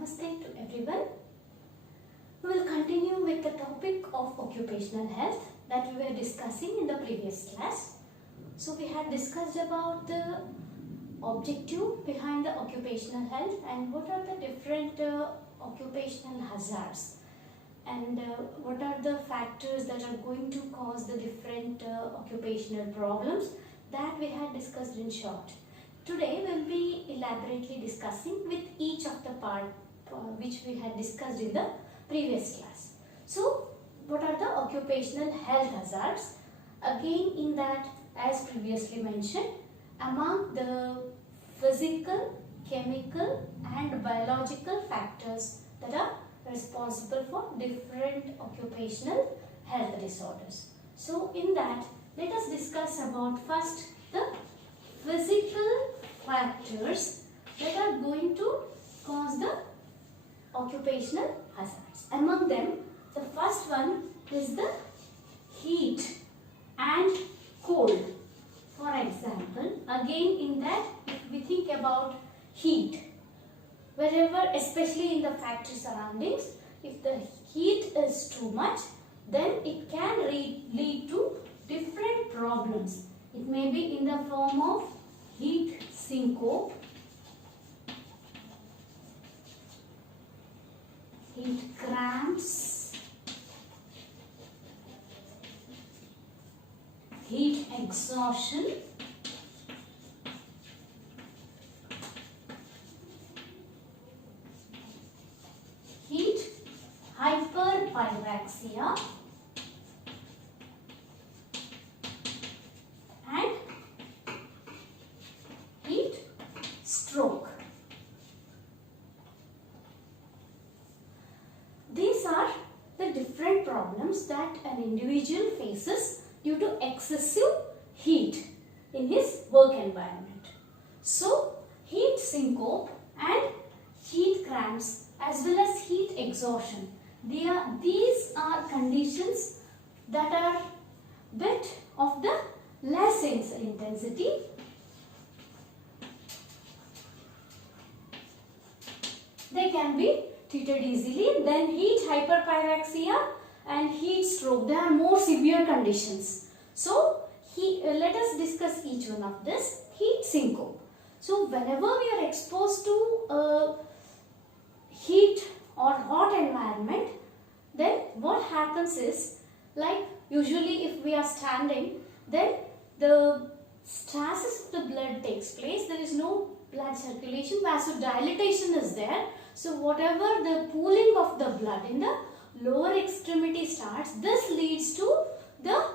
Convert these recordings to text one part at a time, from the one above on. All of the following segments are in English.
Namaste to everyone. We will continue with the topic of occupational health that we were discussing in the previous class. So we had discussed about the objective behind the occupational health and what are the different occupational hazards and what are the factors that are going to cause the different occupational problems that we had discussed in short. Today we will be elaborately discussing with each of the part which we had discussed in the previous class. So what are the occupational health hazards? Again, in that, as previously mentioned, among the physical, chemical and biological factors that are responsible for different occupational health disorders. So in that, let us discuss about first the physical factors that are going to cause the occupational hazards. Among them, the first one is the heat and cold. For example, again in that, if we think about heat, wherever, especially in the factory surroundings, if the heat is too much, then it can lead to different problems. It may be in the form of heat syncope, heat cramps, heat exhaustion, heat hyperpyraxia, and heat stroke. These are the different problems that an individual faces due to excessive heat in his work environment. So, heat syncope and heat cramps as well as heat exhaustion, these are conditions that are bit of the less intensity. They can be treated easily. Then heat hyperpyraxia and heat stroke, they are more severe conditions. So let us discuss each one of this. Heat syncope. So whenever we are exposed to heat or hot environment, then what happens is, like usually if we are standing, then the stasis of the blood takes place. There is no blood circulation, vasodilatation is there. So whatever the pooling of the blood in the lower extremity starts, this leads to the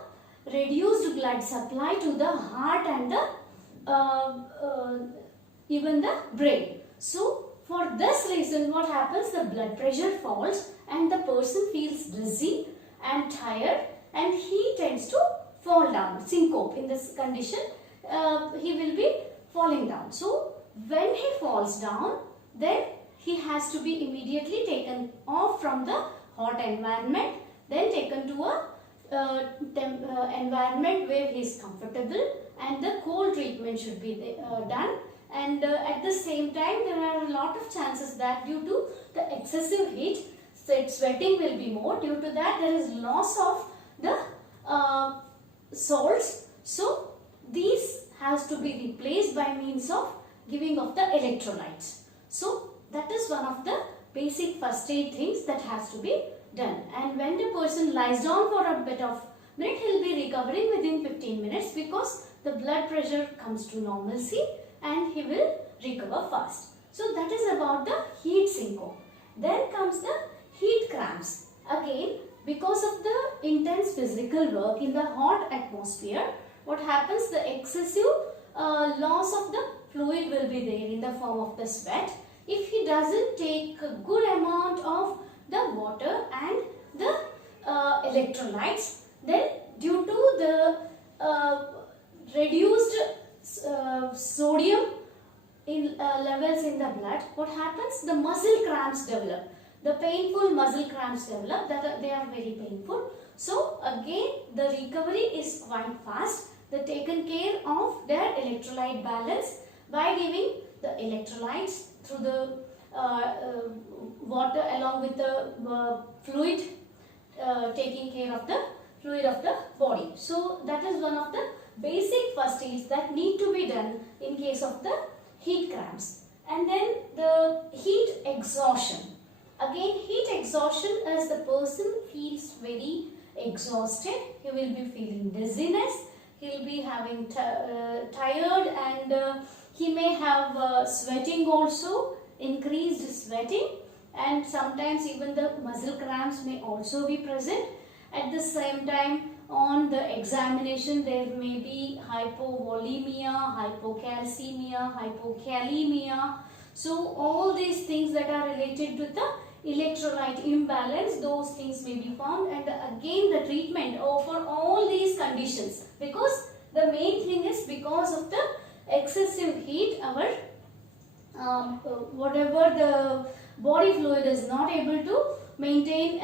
reduced blood supply to the heart and the even the brain. So for this reason, what happens? The blood pressure falls and the person feels dizzy and tired and he tends to fall down. Syncope, in this condition, he will be falling down. So when he falls down, then he has to be immediately taken off from the hot environment, then taken to a environment where he is comfortable, and the cold treatment should be done. And at the same time, there are a lot of chances that due to the excessive heat, sweating will be more. Due to that, there is loss of the salts. So these has to be replaced by means of giving of the electrolytes. So that is one of the basic first aid things that has to be done. And when the person lies down for a bit of minute, he will be recovering within 15 minutes because the blood pressure comes to normalcy and he will recover fast. So that is about the heat syncope. Then comes the heat cramps. Again, because of the intense physical work in the hot atmosphere, what happens? The excessive loss of the fluid will be there in the form of the sweat. If he doesn't take a good amount of the water and the electrolytes, then due to the reduced sodium levels in the blood, what happens? The muscle cramps develop. The painful muscle cramps develop, they are very painful. So again, the recovery is quite fast. They taken care of their electrolyte balance by giving the electrolytes through the water along with the fluid, taking care of the fluid of the body. So that is one of the basic first aids that need to be done in case of the heat cramps. And then the heat exhaustion. Again, heat exhaustion, as the person feels very exhausted, he will be feeling dizziness, he will be having tired, and he may have sweating also, increased sweating, and sometimes even the muscle cramps may also be present. At the same time, on the examination, there may be hypovolemia, hypocalcemia, hypokalemia. So all these things that are related to the electrolyte imbalance, those things may be found. And again, the treatment for all these conditions, because the main thing is because of the excessive heat, our whatever the body fluid is not able to maintain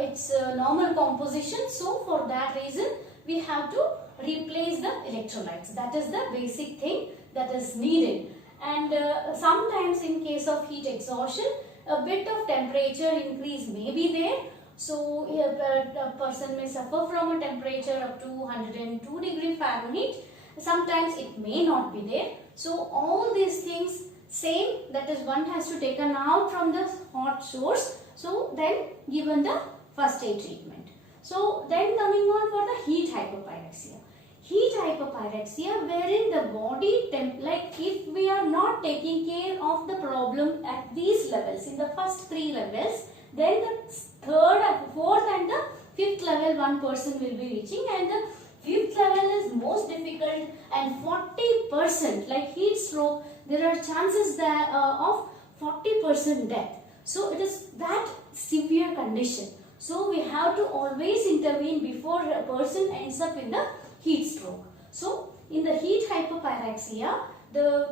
its normal composition. So for that reason, we have to replace the electrolytes. That is the basic thing that is needed. And sometimes in case of heat exhaustion, a bit of temperature increase may be there. So a person may suffer from a temperature up to 102 degree Fahrenheit. Sometimes it may not be there. So all these things same, that is, one has to taken out from the hot source. So then given the first aid treatment. So then coming on for the heat hypopyrexia. Heat hypopyrexia, wherein the body like if we are not taking care of the problem at these levels, in the first 3 levels, then the third, fourth and the fifth level one person will be reaching, and the fifth level is most difficult, and 40%, like heat stroke, there are chances that of 40% death. So it is that severe condition. So we have to always intervene before a person ends up in the heat stroke. So in the heat hypopyrexia, the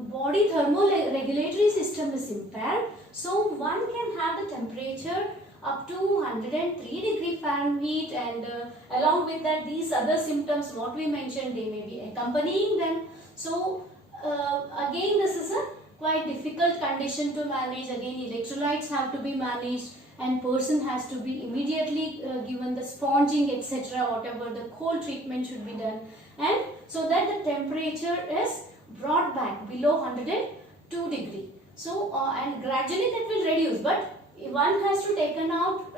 body thermoregulatory system is impaired. So one can have the temperature up to 103 degree Fahrenheit, and along with that these other symptoms what we mentioned, they may be accompanying them. So again, this is a quite difficult condition to manage. Again, electrolytes have to be managed, and person has to be immediately given the sponging, etc., whatever the cold treatment should be done, and so that the temperature is brought back below 102 degree. So and gradually that will reduce, but one has to taken out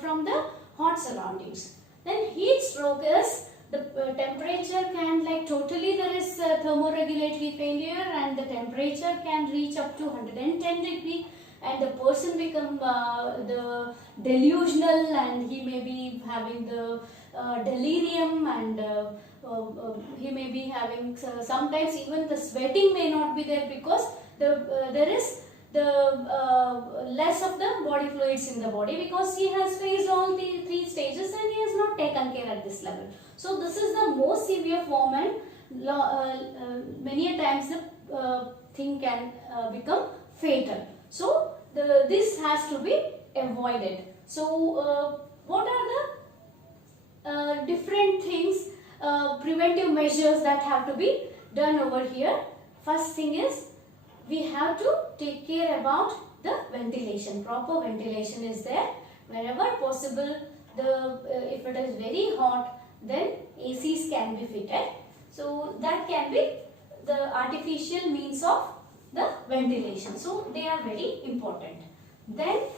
from the hot surroundings. Then heat stroke is the temperature can, like, totally there is thermoregulatory failure, and the temperature can reach up to 110 degree, and the person become the delusional, and he may be having the delirium, and he may be having sometimes even the sweating may not be there, because there is the less of the body fluids in the body, because he has faced all the 3 stages and he has not taken care at this level. So this is the most severe form, and many a times the thing can become fatal. So this has to be avoided. So what are the different things, preventive measures that have to be done over here? First thing is, we have to take care about the ventilation. Proper ventilation is there. Wherever possible, if it is very hot, then ACs can be fitted. So that can be the artificial means of the ventilation. So they are very important. Then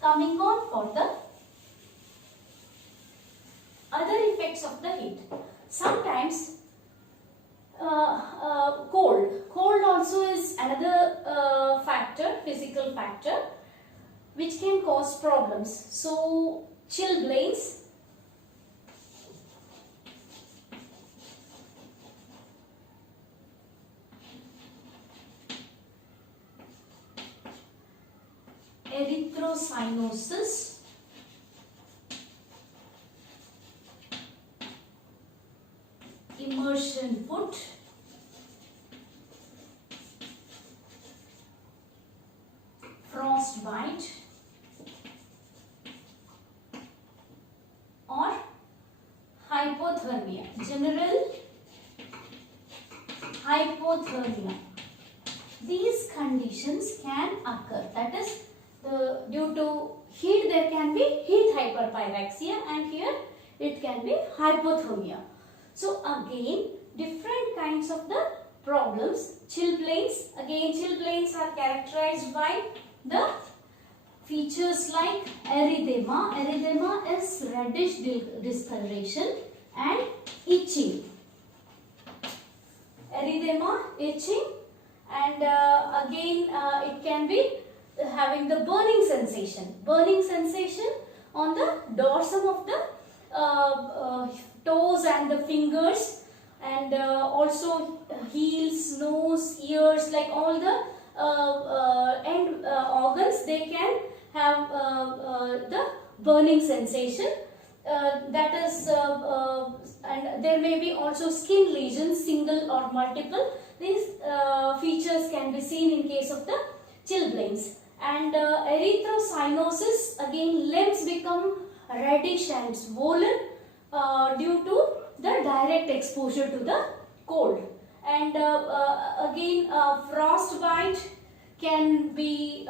coming on for the other effects of the heat. Sometimes cold also is another factor, physical factor, which can cause problems. So chilblains, erythrocyanosis, immersion foot, frostbite, or hypothermia, general hypothermia. These conditions can occur. That is, due to heat there can be heat hyperpyraxia, and here it can be hypothermia. So again, different kinds of the problems. Chilblains, again chilblains are characterized by the features like erythema. Erythema is reddish discoloration and itching. Erythema, itching, and again it can be having the burning sensation. Burning sensation on the dorsum of the toes and the fingers, and also heels, nose, ears, like all the end organs, they can have the burning sensation. That is, and there may be also skin lesions, single or multiple. These features can be seen in case of the chilblains. And erythrocyanosis, again limbs become reddish and swollen due to the direct exposure to the cold. And again frostbite can be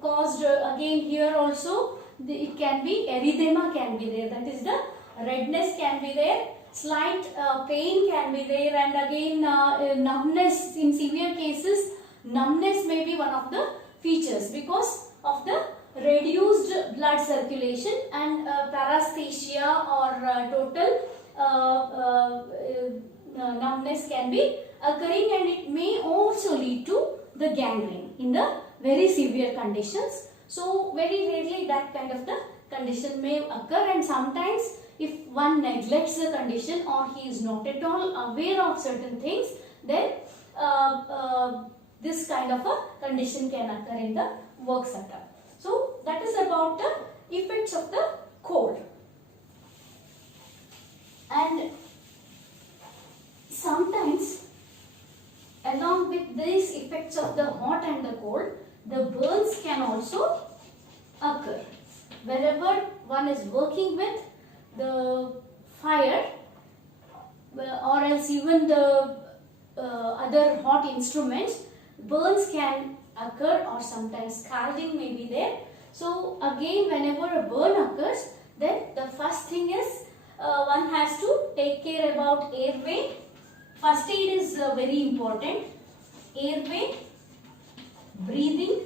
caused, again here also it can be erythema can be there, that is the redness can be there, slight pain can be there, and again numbness. In severe cases, numbness may be one of the features because of the reduced blood circulation, and paresthesia or total numbness can be occurring, and it may also lead to the gangrene in the very severe conditions. So very rarely that kind of the condition may occur, and sometimes if one neglects the condition or he is not at all aware of certain things, then this kind of a condition can occur in the work setup. So that is about the effects of the cold. And sometimes along with these effects of the hot and the cold, the burns can also occur. Wherever one is working with the fire or else even the other hot instruments, burns can occur, or sometimes scalding may be there. So again, whenever a burn occurs, then the first thing is one has to take care about airway. First aid is very important. Airway, breathing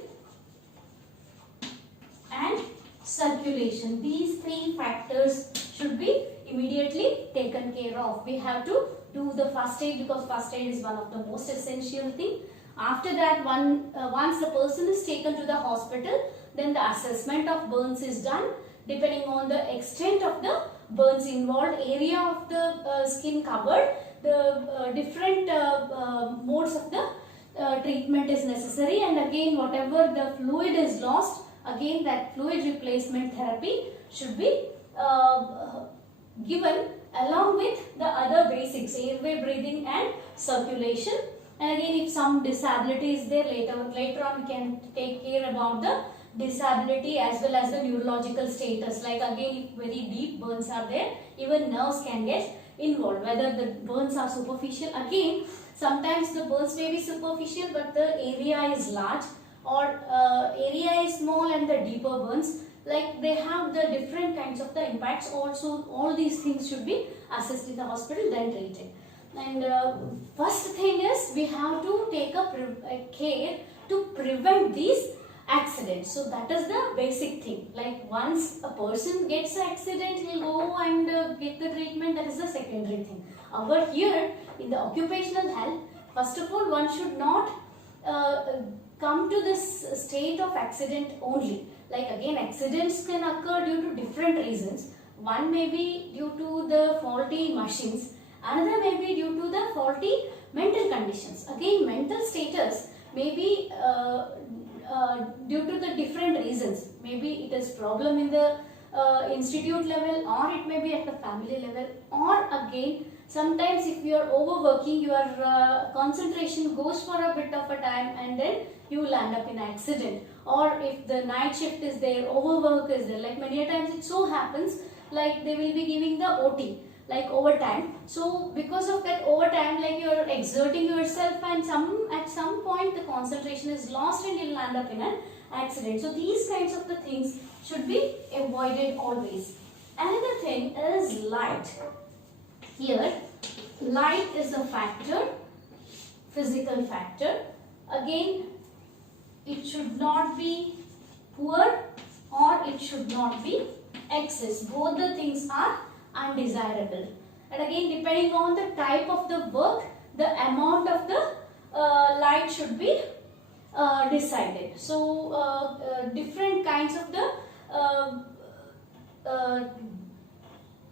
and circulation. These three factors should be immediately taken care of. We have to do the first aid because first aid is one of the most essential thing. After that, once the person is taken to the hospital, then the assessment of burns is done. Depending on the extent of the burns involved, area of the skin covered, the different modes of the treatment is necessary, and again whatever the fluid is lost, again that fluid replacement therapy should be given along with the other basics, airway, breathing and circulation. And again, if some disability is there, later on we can take care about the disability as well as the neurological status. Like again, if very deep burns are there, even nerves can get involved. Whether the burns are superficial, again sometimes the burns may be superficial but the area is large, or area is small and the deeper burns, like they have the different kinds of the impacts. Also all these things should be assessed in the hospital, then treated. And first thing is we have to take a care to prevent these accidents. So that is the basic thing. Like once a person gets an accident, he'll go and get the treatment. That is the secondary thing. Over here in the occupational health, first of all, one should not come to this state of accident only. Like again, accidents can occur due to different reasons. One may be due to the faulty machines. Another may be due to the faulty mental conditions. Again, mental status may be due to the different reasons. Maybe it is problem in the institute level, or it may be at the family level, or again sometimes if you are overworking, your concentration goes for a bit of a time and then you will end up in an accident. Or if the night shift is there, overwork is there, like many a times it so happens like they will be giving the OT. like over time. So because of that over time, like you're exerting yourself, and at some point the concentration is lost and you'll end up in an accident. So these kinds of the things should be avoided always. Another thing is light. Here light is a factor, physical factor. Again, it should not be poor or it should not be excess. Both the things are undesirable. And again, depending on the type of the work, the amount of the light should be decided. So different kinds of the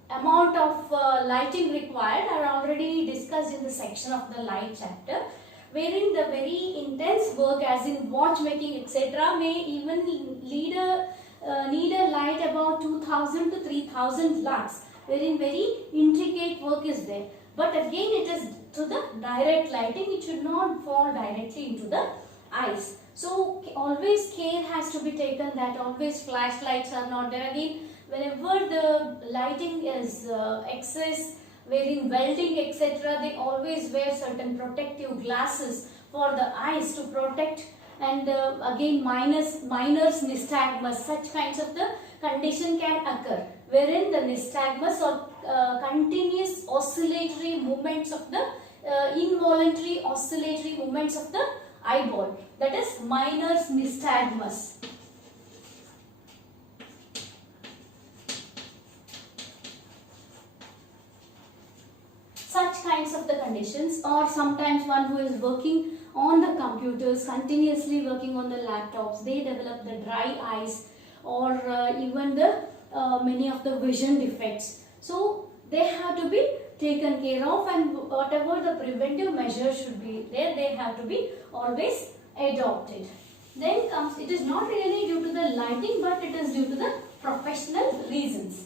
amount of lighting required are already discussed in the section of the light chapter, wherein the very intense work as in watchmaking etc. may even need a light about 2000 to 3000 lux, wherein very intricate work is there. But again, it is to the direct lighting, it should not fall directly into the eyes. So always care has to be taken that always flashlights are not there. Again, whenever the lighting is excess, wherein welding etc., they always wear certain protective glasses for the eyes to protect. And again, minors nystagmus, such kinds of the condition can occur, wherein the nystagmus or continuous oscillatory movements of the involuntary oscillatory movements of the eyeball, that is minors nystagmus. Such kinds of the conditions, or sometimes one who is working on the computers, continuously working on the laptops, they develop the dry eyes or even the many of the vision defects. So they have to be taken care of, and whatever the preventive measures should be there, they have to be always adopted. Then comes, it is not really due to the lighting, but it is due to the professional reasons.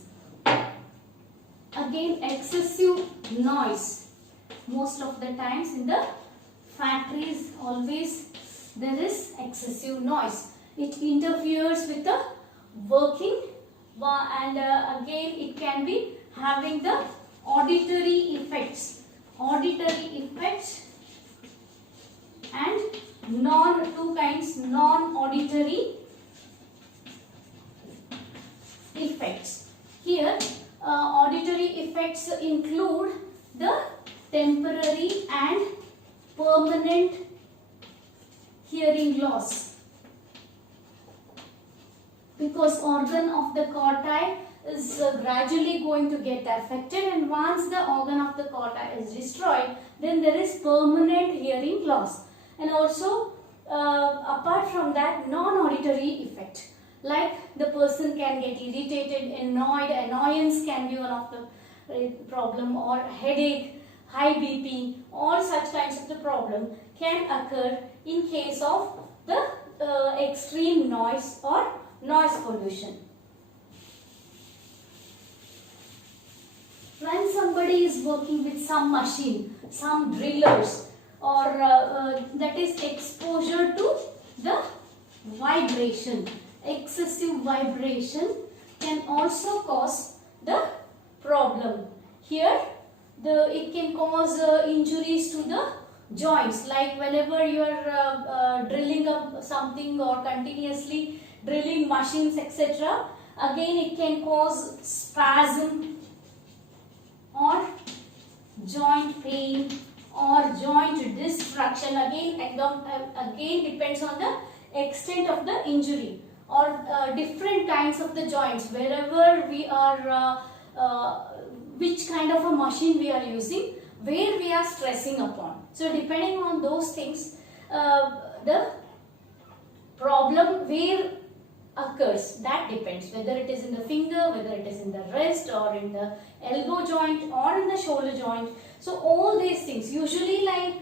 Again, excessive noise. Most of the times in the factories always there is excessive noise. It interferes with the working, and again it can be having the auditory effects. Auditory effects and two kinds non-auditory effects. Here auditory effects include the temporary and permanent hearing loss, because organ of the corti is gradually going to get affected, and once the organ of the corti is destroyed, then there is permanent hearing loss. And also apart from that, non-auditory effect, like the person can get irritated, annoyed, annoyance can be one of the problem, or headache, high BP, all such kinds of the problem can occur in case of the extreme noise or noise pollution. When somebody is working with some machine, some drillers, or that is exposure to the vibration, excessive vibration can also cause the problem. Here it can cause injuries to the joints, like whenever you are drilling up something or continuously drilling machines etc. Again, it can cause spasm or joint pain or joint destruction. Again depends on the extent of the injury, or different kinds of the joints, wherever we are which kind of a machine we are using, where we are stressing upon. So depending on those things, the problem where occurs, that depends, whether it is in the finger, whether it is in the wrist, or in the elbow joint, or in the shoulder joint. So all these things, usually like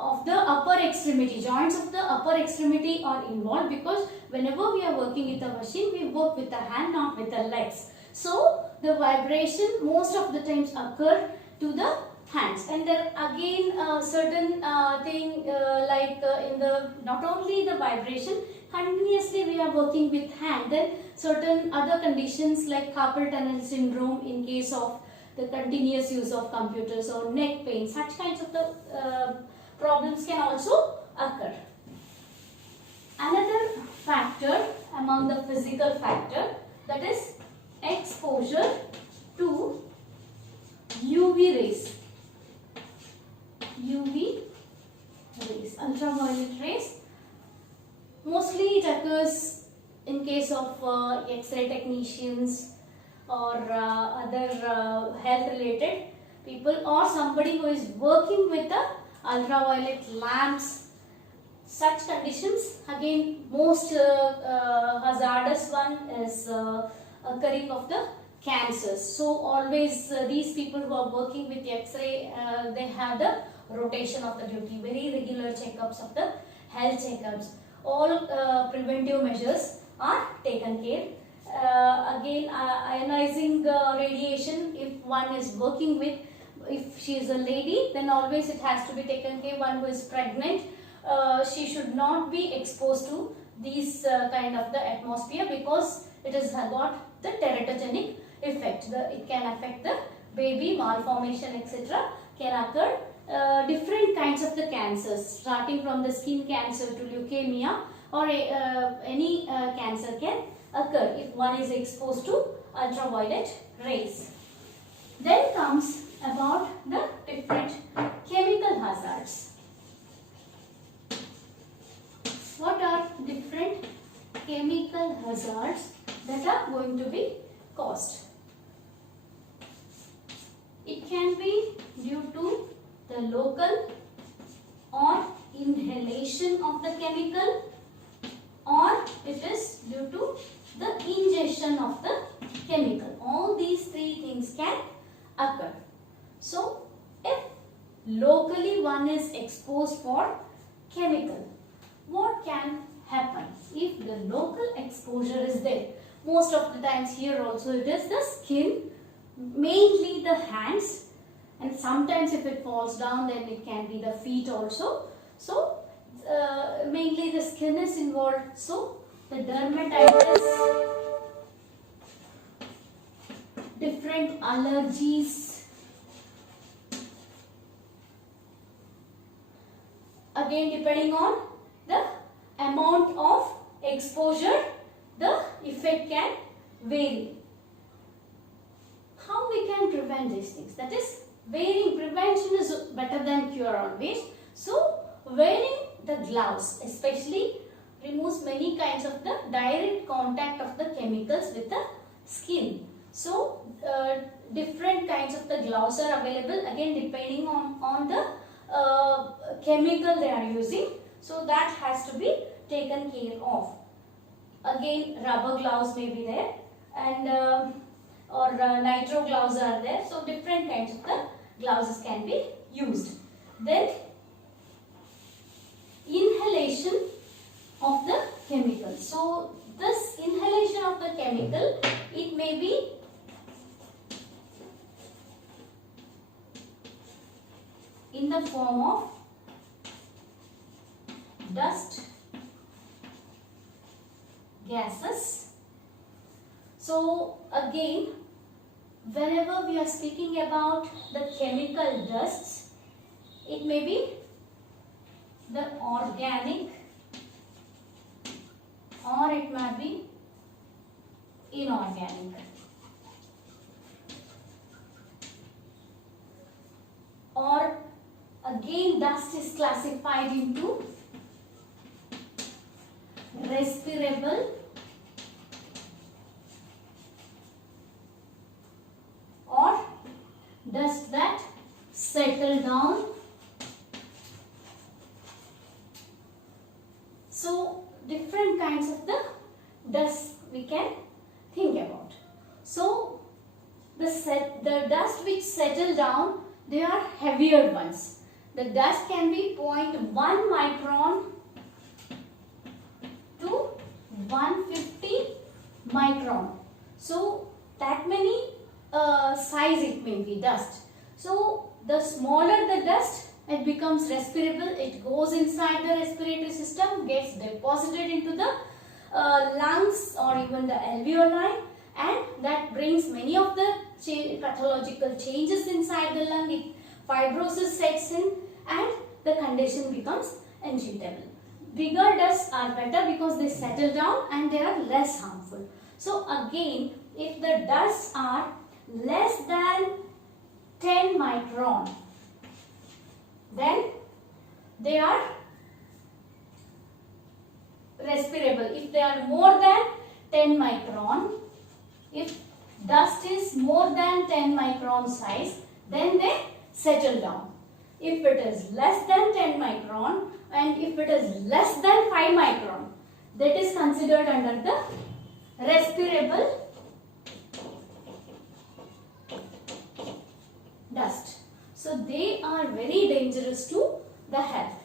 of the upper extremity, joints of the upper extremity are involved, because whenever we are working with the machine, we work with the hand, not with the legs. So the vibration most of the times occur to the hands. And there again certain thing like in the not only the vibration, continuously we are working with hand, then certain other conditions like carpal tunnel syndrome in case of the continuous use of computers, or neck pain, such kinds of the problems can also occur. Another factor among the physical factor, that is exposure to UV rays. UV rays, ultraviolet rays. Mostly it occurs in case of X-ray technicians or other health related people, or somebody who is working with the ultraviolet lamps. Such conditions, again most hazardous one is occurring of the cancers. So always these people who are working with X-ray, they have the rotation of the duty, very regular checkups of the health checkups. All preventive measures are taken care. Again ionizing radiation, if one is working with, if she is a lady, then always it has to be taken care. One who is pregnant, she should not be exposed to these kind of the atmosphere, because it has got the teratogenic effect. It can affect the baby, malformation, etc. can occur. Different kinds of the cancers, starting from the skin cancer to leukemia, or any cancer can occur if one is exposed to ultraviolet rays. Then comes about the different chemical hazards. What are different chemical hazards that are going to be caused? It can be due to the local or inhalation of the chemical, or it is due to the ingestion of the chemical. All these three things can occur. So, if locally one is exposed for chemical, what can happen? If the local exposure is there, most of the times here also it is the skin, mainly the hands, and sometimes if it falls down then it can be the feet also. So mainly the skin is involved. So the dermatitis, different allergies, again depending on the amount of exposure, the effect can vary. How we can prevent these things? That is, wearing, prevention is better than cure always. So wearing the gloves especially removes many kinds of the direct contact of the chemicals with the skin. So different kinds of the gloves are available, again depending on the chemical they are using. So that has to be taken care of. Again rubber gloves may be there, and or nitro gloves are there. So different kinds of the gloves can be used. Then inhalation of the chemical. So this inhalation of the chemical, it may be in the form of dust, gases. So again, whenever we are speaking about the chemical dusts, it may be the organic, or it might be inorganic. Or again, dust is classified into respirable or dust that settle down. So different kinds of the dust we can think about. So the dust which settle down, they are heavier ones. The dust can be 0.1 micron to 150 micron. So that many size it may be dust. So the smaller the dust, it becomes respirable, it goes inside the respiratory system, gets deposited into the lungs or even the alveoli, and that brings many of the pathological changes inside the lung. Fibrosis sets in and the condition becomes untreatable. Bigger dusts are better because they settle down and they are less harmful. So again, if the dusts are less than 10 micron, then they are respirable. If they are more than 10 micron, if dust is more than 10 micron size, then they settle down. If it is less than 10 micron and if it is less than 5 micron, that is considered under the respirable dust. So they are very dangerous to the health.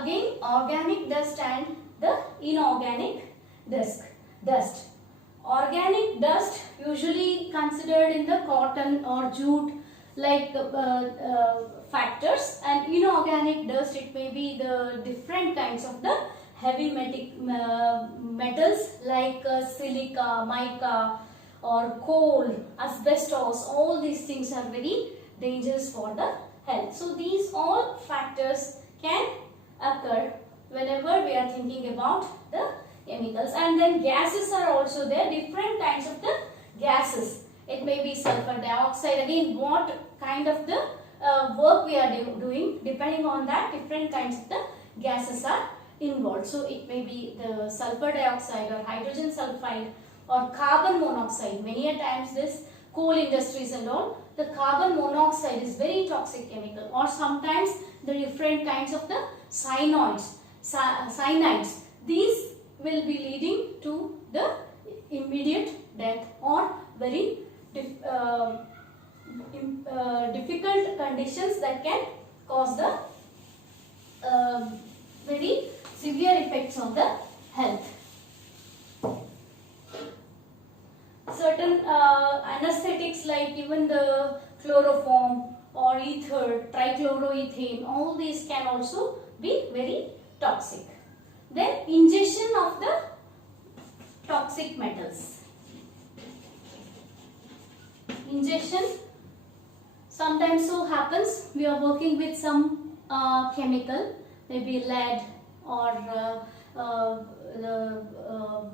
Again, organic dust and the inorganic dust. Organic dust usually considered in the cotton or jute like factors, and inorganic dust, it may be the different kinds of the heavy metals like silica, mica or coal, asbestos. All these things are very dangerous for the health. So these all factors can occur whenever we are thinking about the chemicals. And then gases are also there, different kinds of the gases. It may be sulfur dioxide. Again, what kind of the work we are doing, depending on that, different kinds of the gases are involved. So it may be the sulfur dioxide or hydrogen sulfide or carbon monoxide. Many a times this coal industries and all, the carbon monoxide is very toxic chemical, or sometimes the different kinds of the cyanides. These will be leading to the immediate death or very difficult conditions that can cause the very severe effects on the health. Certain anesthetics like even the chloroform or ether, trichloroethane, all these can also be very toxic. Then ingestion of the toxic metals. Ingestion sometimes so happens we are working with some chemical, maybe lead or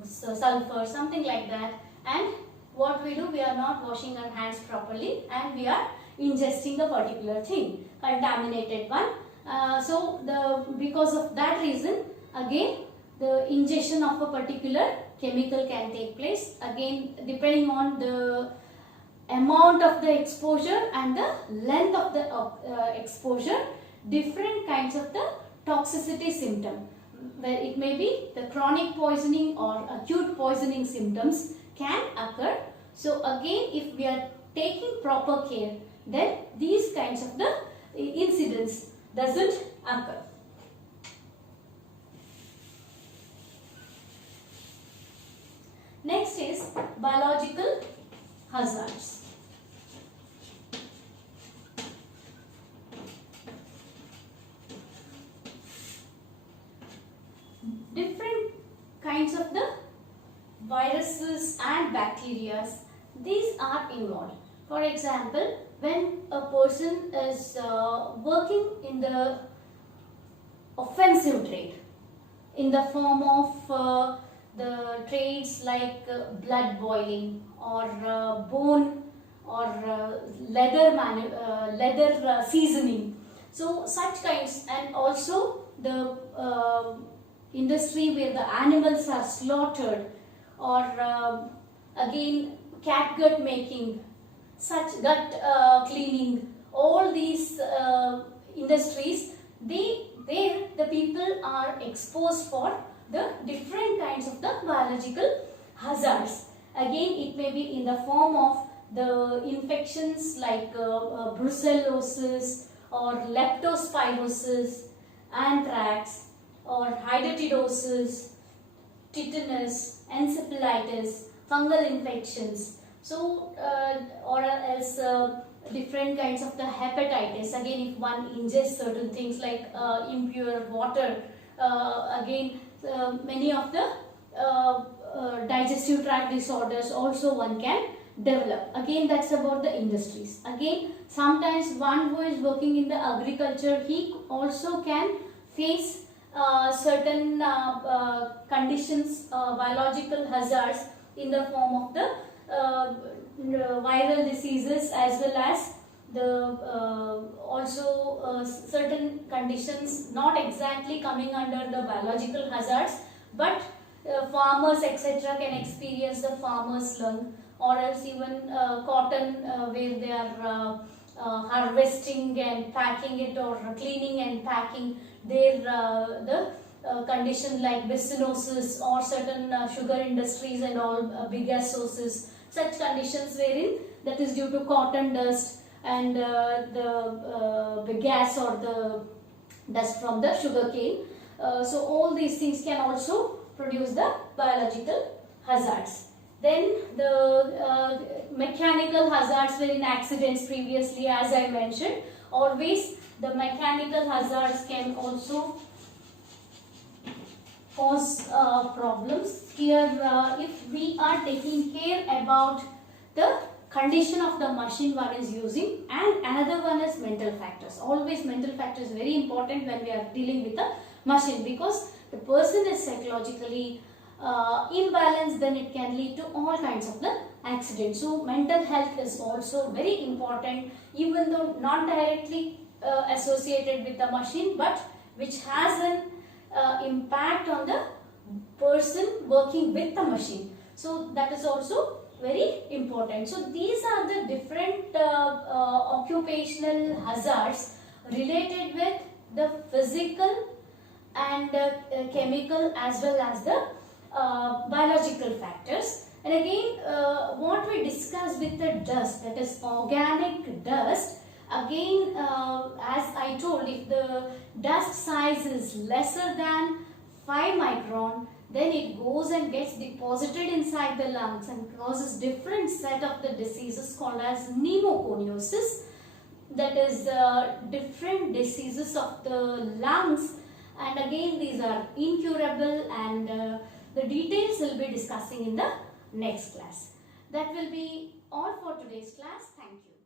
sulfur, something like that, and what we do, we are not washing our hands properly and we are ingesting a particular thing, contaminated one. Because of that reason, again the ingestion of a particular chemical can take place, again depending on the amount of the exposure and the length of the exposure. Different kinds of the toxicity symptom, where it may be the chronic poisoning or acute poisoning symptoms can occur. So again, if we are taking proper care, then these kinds of the incidents doesn't occur. Next is biological hazards. Different kinds of the viruses and bacteria, these are involved. For example, when a person is working in the offensive trade, in the form of the trades like blood boiling or bone or leather seasoning, so such kinds, and also the industry where the animals are slaughtered, or again catgut making, such gut cleaning, all these industries, where the people are exposed for the different kinds of the biological hazards. Again, it may be in the form of the infections like brucellosis or leptospirosis, anthrax or hydatidosis, tetanus, encephalitis, fungal infections. So, or else different kinds of the hepatitis. Again, if one ingests certain things like impure water, again many of the digestive tract disorders also one can develop. Again, that's about the industries. Again, sometimes one who is working in the agriculture, he also can face certain conditions, biological hazards in the form of the viral diseases, as well as the also certain conditions not exactly coming under the biological hazards, but farmers etc. can experience the farmer's lung, or else even cotton where they are harvesting and packing it, or cleaning and packing their the condition like bisonosis, or certain sugar industries and all big sources, such conditions wherein that is due to cotton dust and the gas or the dust from the sugar cane. So all these things can also produce the biological hazards. Then the mechanical hazards were in accidents previously, as I mentioned. Always the mechanical hazards can also cause problems. Here if we are taking care about the condition of the machine one is using, and another one is mental factors. Always mental factor is very important when we are dealing with a machine, because the person is psychologically imbalanced, then it can lead to all kinds of the accidents. So mental health is also very important, even though not directly associated with the machine, but which has an impact on the person working with the machine. So that is also very important. So these are the different occupational hazards related with the physical and chemical as well as the biological factors. And again, what we discussed with the dust, that is organic dust, again as I told, if the dust size is lesser than 5 micron, then it goes and gets deposited inside the lungs and causes different set of the diseases called as pneumoconiosis. That is different diseases of the lungs, and again these are incurable, and the details we'll be discussing in the next class. That will be all for today's class. Thank you.